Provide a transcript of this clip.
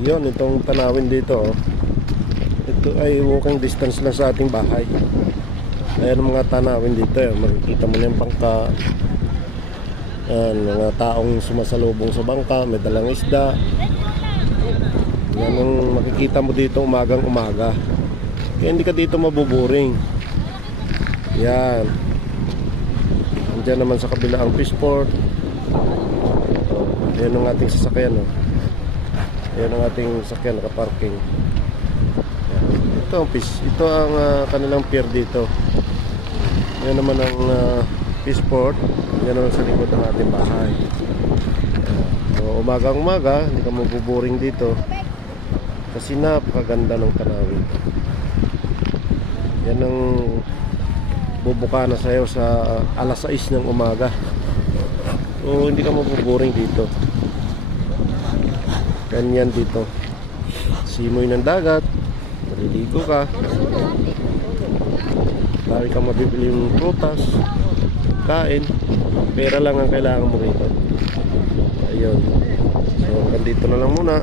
Ayun, itong tanawin dito, oh. Ito ay walking distance lang sa ating bahay. Ayan ang mga tanawin dito, eh. Makikita mo na yung bangka. Ayan, mga taong sumasalubong sa bangka, may dalang isda. Yan ang makikita mo dito umagang umaga. Kaya hindi ka dito mabuboring. Yan. Diyan naman sa kabila ang fishport. Ayan ang ating sasakyan, oh. Ayan ang ating sasakyan nakaparking. Ito ang fish. Ito ang kanilang pier dito. Ayan naman ang fishport. Yan naman sa likod ng ating bahay. So, umagang umaga, hindi ka mabuboring dito. Kasi napakaganda ng tanawin. Yan ang bubuka na sa'yo sa alas 6 ng umaga. So hindi ka mabuboring dito. Ganyan dito. Simoy ng dagat. Maliligo ka. Dami ka mabibili yung prutas. Kain. Pera lang ang kailangan mo rito. Ayun. So hanggang dito na lang muna.